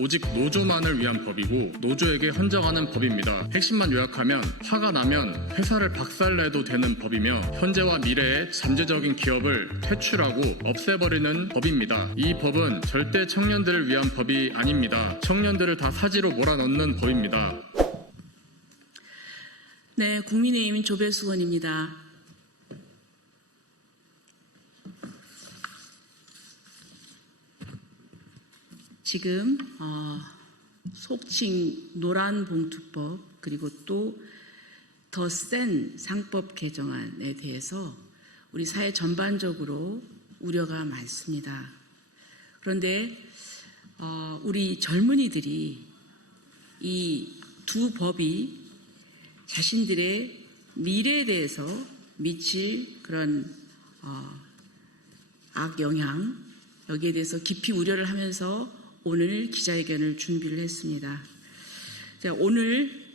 오직 노조만을 위한 법이고 노조에게 헌정하는 법입니다. 핵심만 요약하면 화가 나면 회사를 박살내도 되는 법이며 현재와 미래의 잠재적인 기업을 퇴출하고 없애버리는 법입니다. 이 법은 절대 청년들을 위한 법이 아닙니다. 청년들을 다 사지로 몰아넣는 법입니다. 네, 국민의힘 조배수건입니다. 지금 속칭 노란봉투법 그리고 또 더 센 상법 개정안에 대해서 우리 사회 전반적으로 우려가 많습니다. 그런데 우리 젊은이들이 이 두 법이 자신들의 미래에 대해서 미칠 그런 악영향 여기에 대해서 깊이 우려를 하면서 오늘 기자회견을 준비를 했습니다. 자, 오늘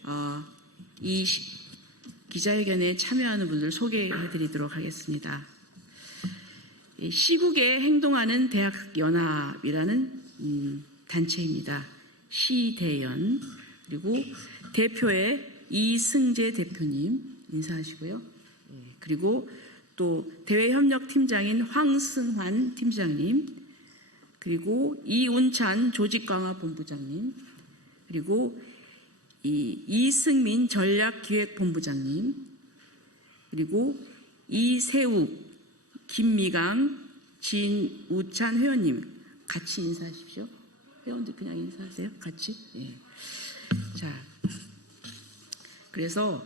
이 기자회견에 참여하는 분들 소개해드리도록 하겠습니다. 시국에 행동하는 대학연합이라는 단체입니다. 시대연 그리고 대표의 이승재 대표님 인사하시고요. 그리고 또 대외협력팀장인 황승환 팀장님 그리고 이운찬 조직강화본부장님 그리고 이승민 전략기획본부장님 그리고 이세욱 김미강 진우찬 회원님 같이 인사하십시오. 회원들 그냥 인사하세요. 같이. 예. 자, 그래서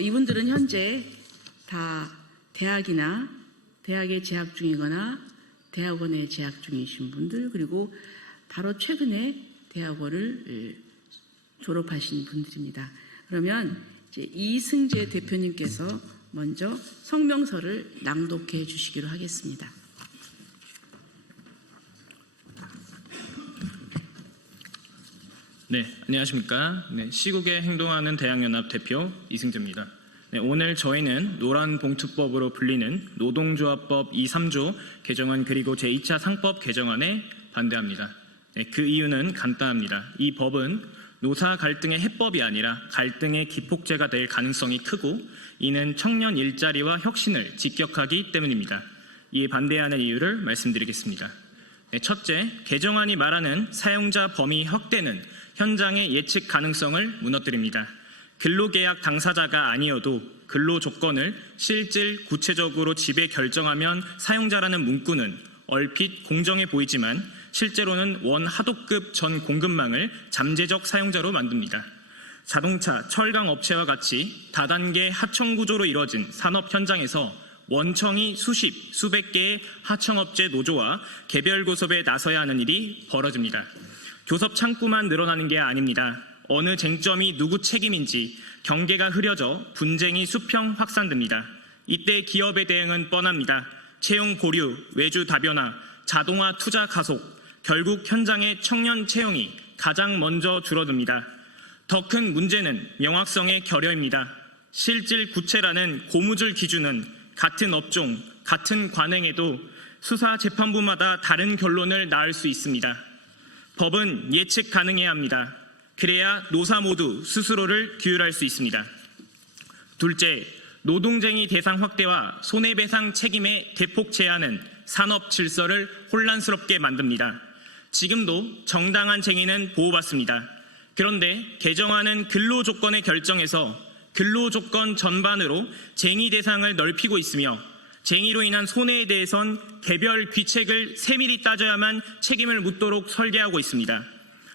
이분들은 현재 다 대학에 재학 중이거나 대학원에 재학 중이신 분들 그리고 바로 최근에 대학원을 졸업하신 분들입니다. 그러면 이제 이승재 대표님께서 먼저 성명서를 낭독해 주시기로 하겠습니다. 네, 안녕하십니까. 네, 시국에 행동하는 대학연합 대표 이승재입니다. 네, 오늘 저희는 노란봉투법으로 불리는 노동조합법 2, 3조 개정안 그리고 제2차 상법 개정안에 반대합니다. 네, 그 이유는 간단합니다. 이 법은 노사 갈등의 해법이 아니라 갈등의 기폭제가 될 가능성이 크고 이는 청년 일자리와 혁신을 직격하기 때문입니다. 이에 반대하는 이유를 말씀드리겠습니다. 네, 첫째, 개정안이 말하는 사용자 범위 확대는 현장의 예측 가능성을 무너뜨립니다. 근로계약 당사자가 아니어도 근로조건을 실질 구체적으로 지배 결정하면 사용자라는 문구는 얼핏 공정해 보이지만 실제로는 원하도급 전 공급망을 잠재적 사용자로 만듭니다. 자동차, 철강 업체와 같이 다단계 하청 구조로 이뤄진 산업 현장에서 원청이 수십, 수백 개의 하청업체 노조와 개별 교섭에 나서야 하는 일이 벌어집니다. 교섭 창구만 늘어나는 게 아닙니다. 어느 쟁점이 누구 책임인지 경계가 흐려져 분쟁이 수평 확산됩니다. 이때 기업의 대응은 뻔합니다. 채용 보류, 외주 다변화, 자동화 투자 가속, 결국 현장의 청년 채용이 가장 먼저 줄어듭니다. 더 큰 문제는 명확성의 결여입니다. 실질 구체라는 고무줄 기준은 같은 업종, 같은 관행에도 수사 재판부마다 다른 결론을 낳을 수 있습니다. 법은 예측 가능해야 합니다. 그래야 노사 모두 스스로를 규율할 수 있습니다. 둘째, 노동쟁의 대상 확대와 손해배상 책임의 대폭 제한은 산업 질서를 혼란스럽게 만듭니다. 지금도 정당한 쟁의는 보호받습니다. 그런데 개정안은 근로조건의 결정에서 근로조건 전반으로 쟁의 대상을 넓히고 있으며 쟁의로 인한 손해에 대해선 개별 귀책을 세밀히 따져야만 책임을 묻도록 설계하고 있습니다.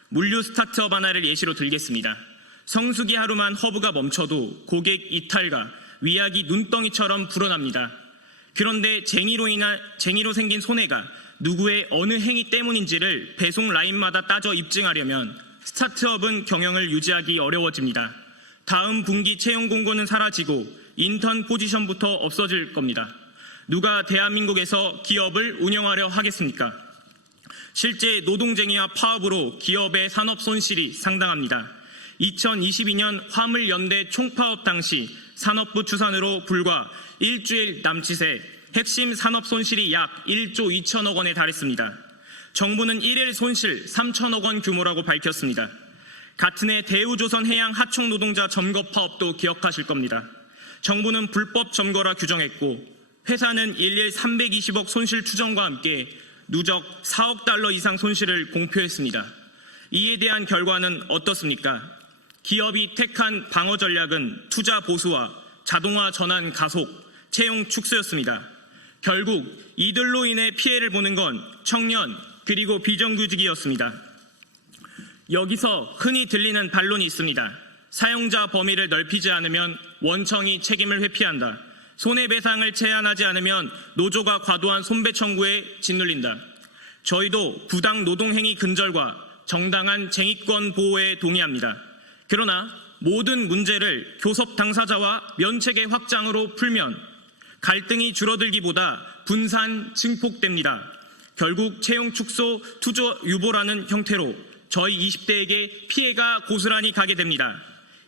물류 스타트업 하나를 예시로 들겠습니다. 성수기 하루만 허브가 멈춰도 고객 이탈과 위약이 눈덩이처럼 불어납니다. 그런데 쟁의로 생긴 손해가 누구의 어느 행위 때문인지를 배송 라인마다 따져 입증하려면 스타트업은 경영을 유지하기 어려워집니다. 다음 분기 채용 공고는 사라지고 인턴 포지션부터 없어질 겁니다. 누가 대한민국에서 기업을 운영하려 하겠습니까? 실제 노동쟁의와 파업으로 기업의 산업 손실이 상당합니다. 2022년 화물연대 총파업 당시 산업부 추산으로 불과 일주일 남짓에 핵심 산업 손실이 약 1조 2천억 원에 달했습니다. 정부는 1일 손실 3천억 원 규모라고 밝혔습니다. 같은 해 대우조선 해양 하청 노동자 점거 파업도 기억하실 겁니다. 정부는 불법 점거라 규정했고 회사는 일일 320억 손실 추정과 함께 누적 4억 달러 이상 손실을 공표했습니다. 이에 대한 결과는 어떻습니까? 기업이 택한 방어 전략은 투자 보수와 자동화 전환 가속, 채용 축소였습니다. 결국 이들로 인해 피해를 보는 건 청년 그리고 비정규직이었습니다. 여기서 흔히 들리는 반론이 있습니다. 사용자 범위를 넓히지 않으면 원청이 책임을 회피한다. 손해배상을 제한하지 않으면 노조가 과도한 손배 청구에 짓눌린다. 저희도 부당 노동행위 근절과 정당한 쟁의권 보호에 동의합니다. 그러나 모든 문제를 교섭 당사자와 면책의 확장으로 풀면 갈등이 줄어들기보다 분산 증폭됩니다. 결국 채용 축소, 투조 유보라는 형태로 저희 20대에게 피해가 고스란히 가게 됩니다.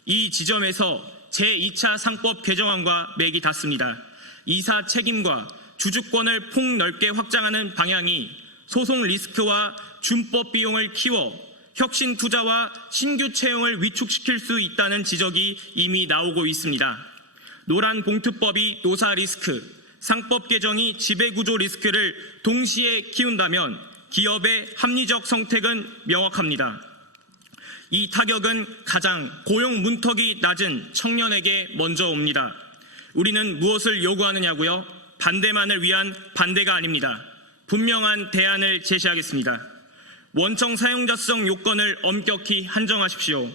이 지점에서 제2차 상법 개정안과 맥이 닿습니다. 이사 책임과 주주권을 폭넓게 확장하는 방향이 소송 리스크와 준법 비용을 키워 혁신 투자와 신규 채용을 위축시킬 수 있다는 지적이 이미 나오고 있습니다. 노란 봉투법이 노사 리스크, 상법 개정이 지배구조 리스크를 동시에 키운다면 기업의 합리적 선택은 명확합니다. 이 타격은 가장 고용 문턱이 낮은 청년에게 먼저 옵니다. 우리는 무엇을 요구하느냐고요? 반대만을 위한 반대가 아닙니다. 분명한 대안을 제시하겠습니다. 원청 사용자성 요건을 엄격히 한정하십시오.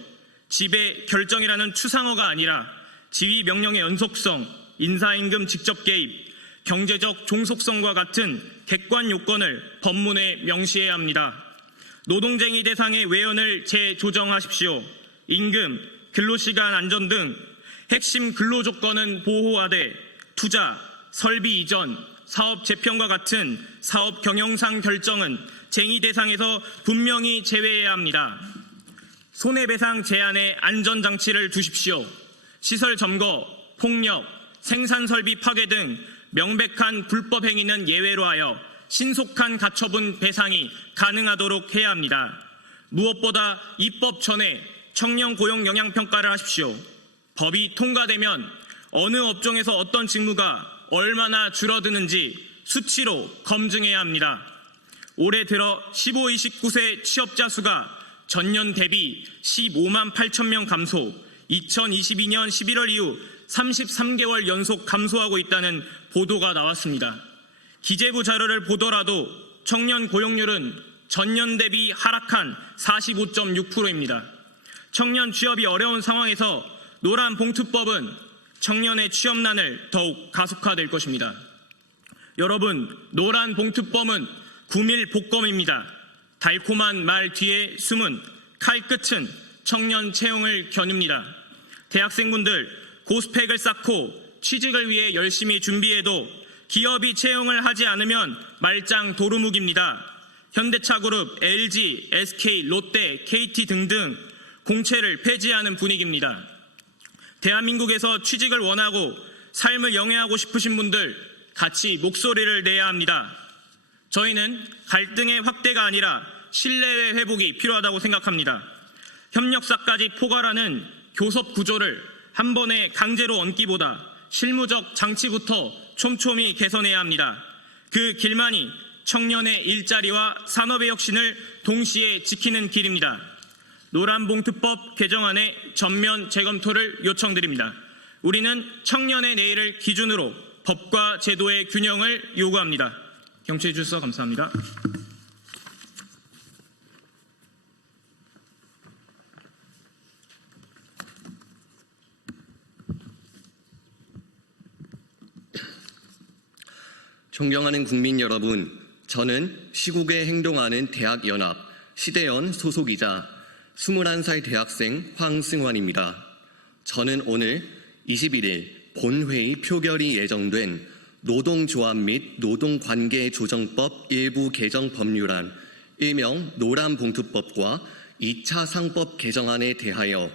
지배 결정이라는 추상어가 아니라 지휘 명령의 연속성, 인사임금 직접 개입, 경제적 종속성과 같은 객관 요건을 법문에 명시해야 합니다. 노동쟁의 대상의 외연을 재조정하십시오. 임금, 근로시간 안전 등 핵심 근로조건은 보호하되 투자, 설비 이전, 사업 재편과 같은 사업 경영상 결정은 쟁의 대상에서 분명히 제외해야 합니다. 손해배상 제한에 안전장치를 두십시오. 시설 점거, 폭력, 생산설비 파괴 등 명백한 불법 행위는 예외로 하여 신속한 가처분 배상이 가능하도록 해야 합니다. 무엇보다 입법 전에 청년 고용 영향평가를 하십시오. 법이 통과되면 어느 업종에서 어떤 직무가 얼마나 줄어드는지 수치로 검증해야 합니다. 올해 들어 15-29세 취업자 수가 전년 대비 15만 8천 명 감소, 2022년 11월 이후 33개월 연속 감소하고 있다는 보도가 나왔습니다. 기재부 자료를 보더라도 청년 고용률은 전년 대비 하락한 45.6%입니다. 청년 취업이 어려운 상황에서 노란 봉투법은 청년의 취업난을 더욱 가속화될 것입니다. 여러분, 노란 봉투법은 구밀복검입니다. 달콤한 말 뒤에 숨은 칼끝은 청년 채용을 겨눕니다. 대학생분들 고스펙을 쌓고 취직을 위해 열심히 준비해도 기업이 채용을 하지 않으면 말짱 도루묵입니다. 현대차그룹, LG, SK, 롯데, KT 등등 공채를 폐지하는 분위기입니다. 대한민국에서 취직을 원하고 삶을 영위하고 싶으신 분들 같이 목소리를 내야 합니다. 저희는 갈등의 확대가 아니라 신뢰의 회복이 필요하다고 생각합니다. 협력사까지 포괄하는 교섭 구조를 한 번에 강제로 얹기보다 실무적 장치부터 촘촘히 개선해야 합니다. 그 길만이 청년의 일자리와 산업의 혁신을 동시에 지키는 길입니다. 노란봉투법 개정안의 전면 재검토를 요청드립니다. 우리는 청년의 내일을 기준으로 법과 제도의 균형을 요구합니다. 경청해 주셔서 감사합니다. 존경하는 국민 여러분, 저는 시국에 행동하는 대학연합 시대연 소속이자 21살 대학생 황승환입니다. 저는 오늘 21일 본회의 표결이 예정된 노동조합 및 노동관계조정법 일부 개정 법률안 일명 노란봉투법과 2차 상법 개정안에 대하여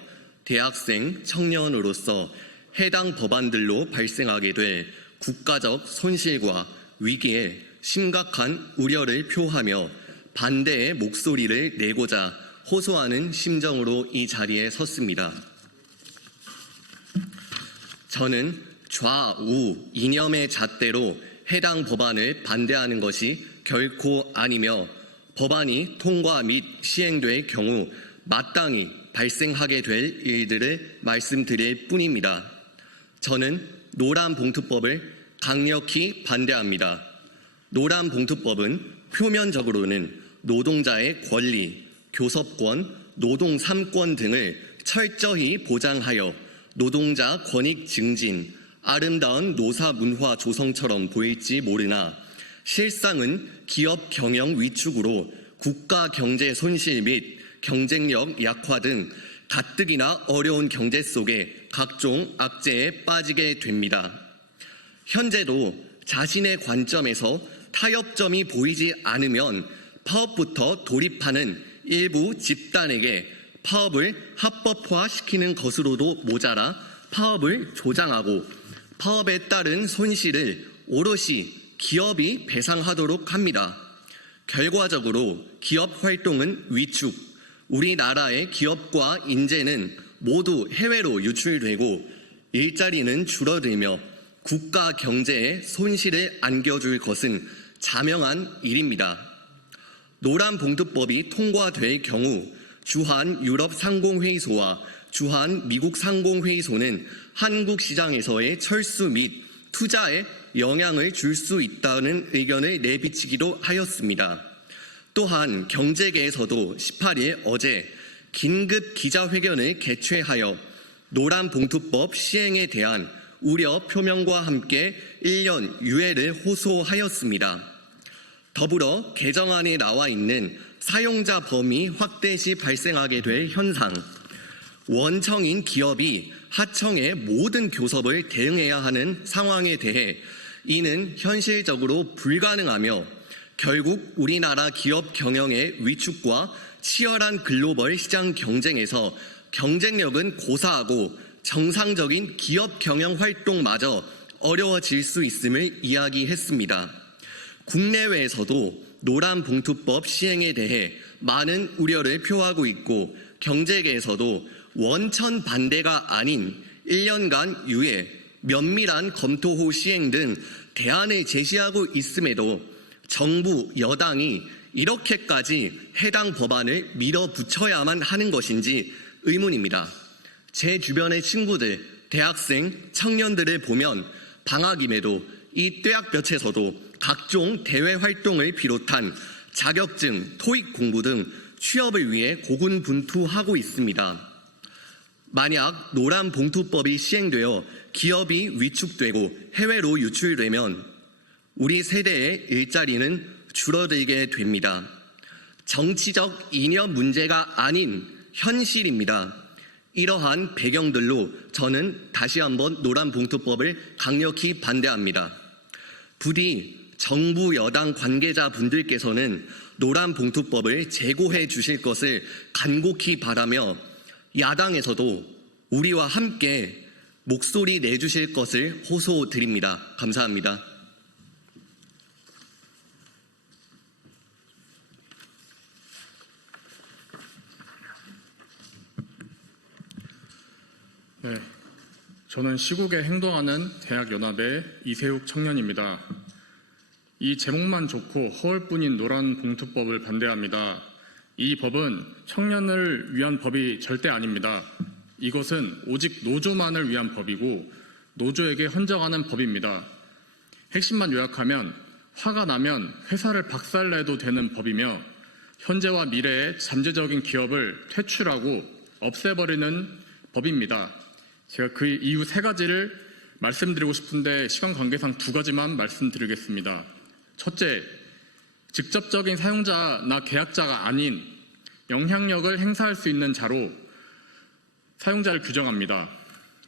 대학생 청년으로서 해당 법안들로 발생하게 될 국가적 손실과 위기에 심각한 우려를 표하며 반대의 목소리를 내고자 호소하는 심정으로 이 자리에 섰습니다. 저는 좌우 이념의 잣대로 해당 법안을 반대하는 것이 결코 아니며 법안이 통과 및 시행될 경우 마땅히 발생하게 될 일들을 말씀드릴 뿐입니다. 저는 노란봉투법을 강력히 반대합니다. 노란봉투법은 표면적으로는 노동자의 권리, 교섭권, 노동 3권 등을 철저히 보장하여 노동자 권익 증진, 아름다운 노사 문화 조성처럼 보일지 모르나 실상은 기업 경영 위축으로 국가 경제 손실 및 경쟁력 약화 등 가뜩이나 어려운 경제 속에 각종 악재에 빠지게 됩니다. 현재도 자신의 관점에서 타협점이 보이지 않으면 파업부터 돌입하는 일부 집단에게 파업을 합법화시키는 것으로도 모자라 파업을 조장하고 파업에 따른 손실을 오롯이 기업이 배상하도록 합니다. 결과적으로 기업 활동은 위축, 우리나라의 기업과 인재는 모두 해외로 유출되고 일자리는 줄어들며 국가 경제에 손실을 안겨줄 것은 자명한 일입니다. 노란봉투법이 통과될 경우 주한 유럽상공회의소와 주한 미국상공회의소는 한국 시장에서의 철수 및 투자에 영향을 줄 수 있다는 의견을 내비치기도 하였습니다. 또한 경제계에서도 18일 어제 긴급 기자회견을 개최하여 노란봉투법 시행에 대한 우려 표명과 함께 1년 유예를 호소하였습니다. 더불어 개정안에 나와 있는 사용자 범위 확대 시 발생하게 될 현상, 원청인 기업이 하청의 모든 교섭을 대응해야 하는 상황에 대해 이는 현실적으로 불가능하며 결국 우리나라 기업 경영의 위축과 치열한 글로벌 시장 경쟁에서 경쟁력은 고사하고 정상적인 기업 경영 활동마저 어려워질 수 있음을 이야기했습니다. 국내외에서도 노란봉투법 시행에 대해 많은 우려를 표하고 있고 경제계에서도 원천 반대가 아닌 1년간 유예, 면밀한 검토 후 시행 등 대안을 제시하고 있음에도 정부, 여당이 이렇게까지 해당 법안을 밀어붙여야만 하는 것인지 의문입니다. 제 주변의 친구들, 대학생, 청년들을 보면 방학임에도 이 떼약볕에서도 각종 대외 활동을 비롯한 자격증, 토익 공부 등 취업을 위해 고군분투하고 있습니다. 만약 노란봉투법이 시행되어 기업이 위축되고 해외로 유출되면 우리 세대의 일자리는 줄어들게 됩니다. 정치적 이념 문제가 아닌 현실입니다. 이러한 배경들로 저는 다시 한번 노란봉투법을 강력히 반대합니다. 부디 정부 여당 관계자분들께서는 노란봉투법을 재고해 주실 것을 간곡히 바라며 야당에서도 우리와 함께 목소리 내주실 것을 호소드립니다. 감사합니다. 네, 저는 시국에 행동하는 대학연합의 이세욱 청년입니다. 이 제목만 좋고 허울뿐인 노란봉투법을 반대합니다. 이 법은 청년을 위한 법이 절대 아닙니다. 이것은 오직 노조만을 위한 법이고 노조에게 헌정하는 법입니다. 핵심만 요약하면 화가 나면 회사를 박살내도 되는 법이며 현재와 미래의 잠재적인 기업을 퇴출하고 없애버리는 법입니다. 제가 그 이유 3가지를 말씀드리고 싶은데 시간 관계상 2가지만 말씀드리겠습니다. 첫째, 직접적인 사용자나 계약자가 아닌 영향력을 행사할 수 있는 자로 사용자를 규정합니다.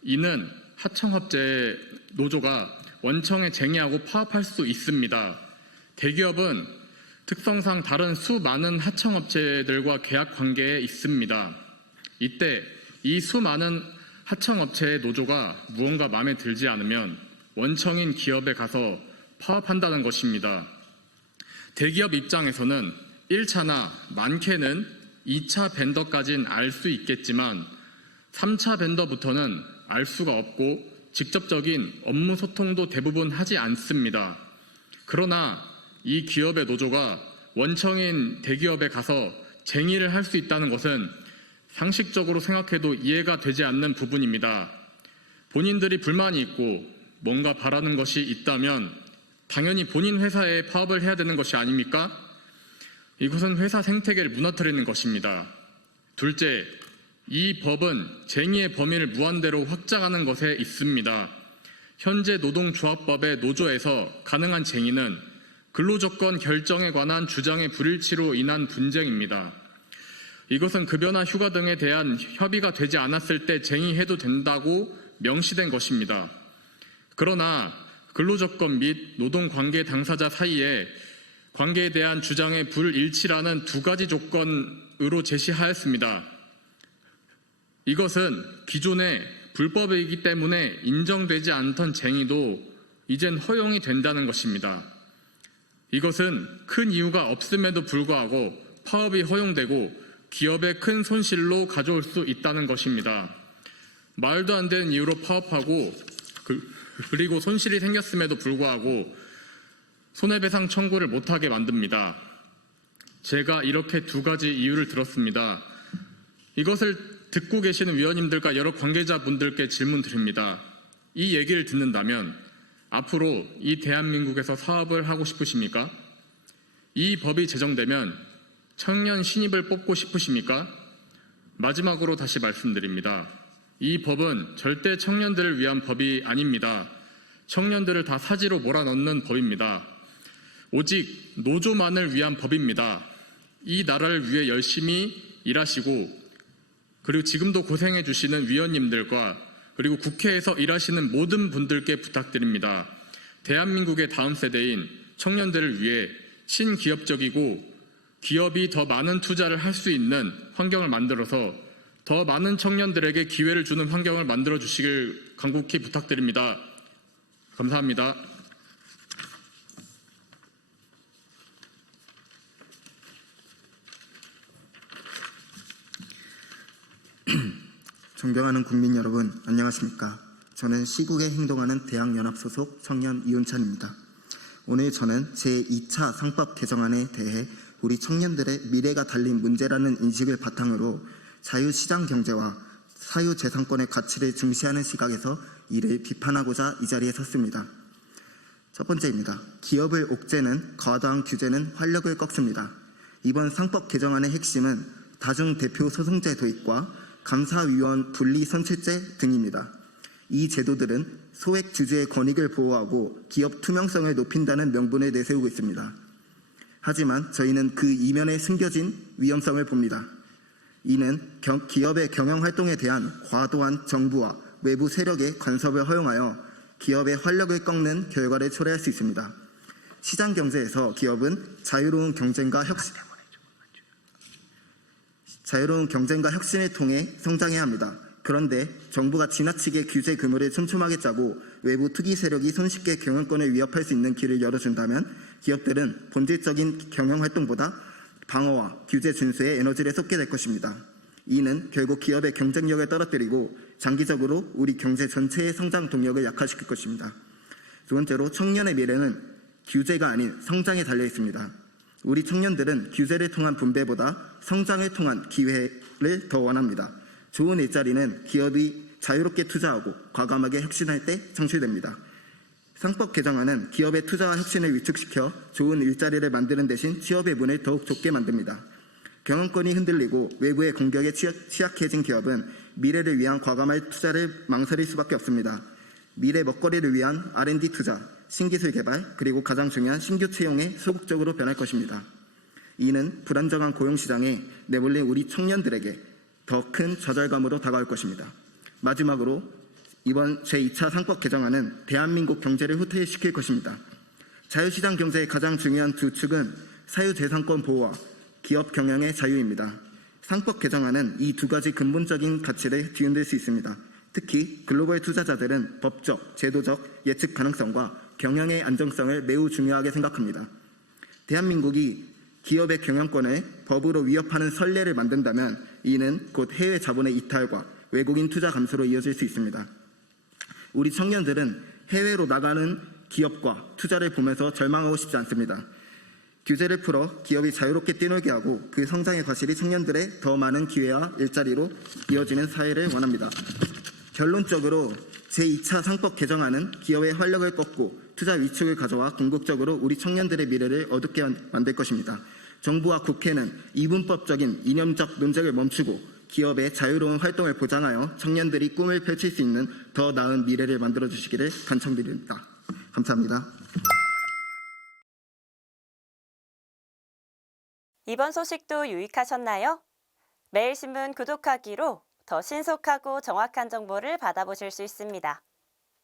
이는 하청업체 노조가 원청에 쟁의하고 파업할 수 있습니다. 대기업은 특성상 다른 수많은 하청업체들과 계약 관계에 있습니다. 이때 이 수많은 하청업체의 노조가 무언가 마음에 들지 않으면 원청인 기업에 가서 파업한다는 것입니다. 대기업 입장에서는 1차나 많게는 2차 벤더까진 알 수 있겠지만 3차 벤더부터는 알 수가 없고 직접적인 업무 소통도 대부분 하지 않습니다. 그러나 이 기업의 노조가 원청인 대기업에 가서 쟁의를 할 수 있다는 것은 상식적으로 생각해도 이해가 되지 않는 부분입니다. 본인들이 불만이 있고 뭔가 바라는 것이 있다면 당연히 본인 회사에 파업을 해야 되는 것이 아닙니까? 이것은 회사 생태계를 무너뜨리는 것입니다. 둘째, 이 법은 쟁의의 범위를 무한대로 확장하는 것에 있습니다. 현재 노동조합법의 노조에서 가능한 쟁의는 근로조건 결정에 관한 주장의 불일치로 인한 분쟁입니다. 이것은 급여나 휴가 등에 대한 협의가 되지 않았을 때 쟁의해도 된다고 명시된 것입니다. 그러나 근로조건 및 노동관계 당사자 사이에 관계에 대한 주장의 불일치라는 두 가지 조건으로 제시하였습니다. 이것은 기존의 불법이기 때문에 인정되지 않던 쟁의도 이젠 허용이 된다는 것입니다. 이것은 큰 이유가 없음에도 불구하고 파업이 허용되고 기업의 큰 손실로 가져올 수 있다는 것입니다. 말도 안 되는 이유로 파업하고 그리고 손실이 생겼음에도 불구하고 손해배상 청구를 못하게 만듭니다. 제가 이렇게 두 가지 이유를 들었습니다. 이것을 듣고 계시는 위원님들과 여러 관계자분들께 질문 드립니다. 이 얘기를 듣는다면 앞으로 이 대한민국에서 사업을 하고 싶으십니까? 이 법이 제정되면 청년 신입을 뽑고 싶으십니까? 마지막으로 다시 말씀드립니다. 이 법은 절대 청년들을 위한 법이 아닙니다. 청년들을 다 사지로 몰아넣는 법입니다. 오직 노조만을 위한 법입니다. 이 나라를 위해 열심히 일하시고 그리고 지금도 고생해 주시는 위원님들과 그리고 국회에서 일하시는 모든 분들께 부탁드립니다. 대한민국의 다음 세대인 청년들을 위해 친기업적이고 기업이 더 많은 투자를 할 수 있는 환경을 만들어서 더 많은 청년들에게 기회를 주는 환경을 만들어 주시길 간곡히 부탁드립니다. 감사합니다. 존경하는 국민 여러분, 안녕하십니까? 저는 시국에 행동하는 대학연합 소속 청년 이훈찬입니다. 오늘 저는 제2차 상법 개정안에 대해 우리 청년들의 미래가 달린 문제라는 인식을 바탕으로 자유시장 경제와 사유재산권의 가치를 중시하는 시각에서 이를 비판하고자 이 자리에 섰습니다. 첫 번째입니다. 기업을 옥죄는 과다한 규제는 활력을 꺾습니다. 이번 상법 개정안의 핵심은 다중대표 소송제 도입과 감사위원 분리선출제 등입니다. 이 제도들은 소액 주주의 권익을 보호하고 기업 투명성을 높인다는 명분을 내세우고 있습니다. 하지만 저희는 그 이면에 숨겨진 위험성을 봅니다. 이는 기업의 경영활동에 대한 과도한 정부와 외부 세력의 간섭을 허용하여 기업의 활력을 꺾는 결과를 초래할 수 있습니다. 시장 경제에서 기업은 자유로운 경쟁과 혁신을 통해 성장해야 합니다. 그런데 정부가 지나치게 규제 그물을 촘촘하게 짜고 외부 투기 세력이 손쉽게 경영권을 위협할 수 있는 길을 열어준다면 기업들은 본질적인 경영활동보다 방어와 규제 준수에 에너지를 쏟게 될 것입니다. 이는 결국 기업의 경쟁력을 떨어뜨리고 장기적으로 우리 경제 전체의 성장 동력을 약화시킬 것입니다. 두 번째로 청년의 미래는 규제가 아닌 성장에 달려 있습니다. 우리 청년들은 규제를 통한 분배보다 성장을 통한 기회를 더 원합니다. 좋은 일자리는 기업이 자유롭게 투자하고 과감하게 혁신할 때 창출됩니다. 상법 개정안은 기업의 투자와 혁신을 위축시켜 좋은 일자리를 만드는 대신 취업의 문을 더욱 좁게 만듭니다. 경영권이 흔들리고 외부의 공격에 취약해진 기업은 미래를 위한 과감한 투자를 망설일 수밖에 없습니다. 미래 먹거리를 위한 R&D 투자, 신기술 개발, 그리고 가장 중요한 신규 채용에 소극적으로 변할 것입니다. 이는 불안정한 고용시장에 내몰린 우리 청년들에게 더 큰 좌절감으로 다가올 것입니다. 마지막으로 이번 제2차 상법 개정안은 대한민국 경제를 후퇴시킬 것입니다. 자유시장 경제의 가장 중요한 두 축은 사유재산권 보호와 기업 경영의 자유입니다. 상법 개정안은 이 두 가지 근본적인 가치를 뒤흔들 수 있습니다. 특히 글로벌 투자자들은 법적, 제도적 예측 가능성과 경영의 안정성을 매우 중요하게 생각합니다. 대한민국이 기업의 경영권을 법으로 위협하는 선례를 만든다면 이는 곧 해외 자본의 이탈과 외국인 투자 감소로 이어질 수 있습니다. 우리 청년들은 해외로 나가는 기업과 투자를 보면서 절망하고 싶지 않습니다. 규제를 풀어 기업이 자유롭게 뛰놀게 하고 그 성장의 과실이 청년들의 더 많은 기회와 일자리로 이어지는 사회를 원합니다. 결론적으로 제2차 상법 개정안은 기업의 활력을 꺾고 투자 위축을 가져와 궁극적으로 우리 청년들의 미래를 어둡게 만들 것입니다. 정부와 국회는 이분법적인 이념적 논쟁을 멈추고 기업의 자유로운 활동을 보장하여 청년들이 꿈을 펼칠 수 있는 더 나은 미래를 만들어 주시기를 간청드립니다. 감사합니다. 이번 소식도 유익하셨나요? 매일신문 구독하기로 더 신속하고 정확한 정보를 받아보실 수 있습니다.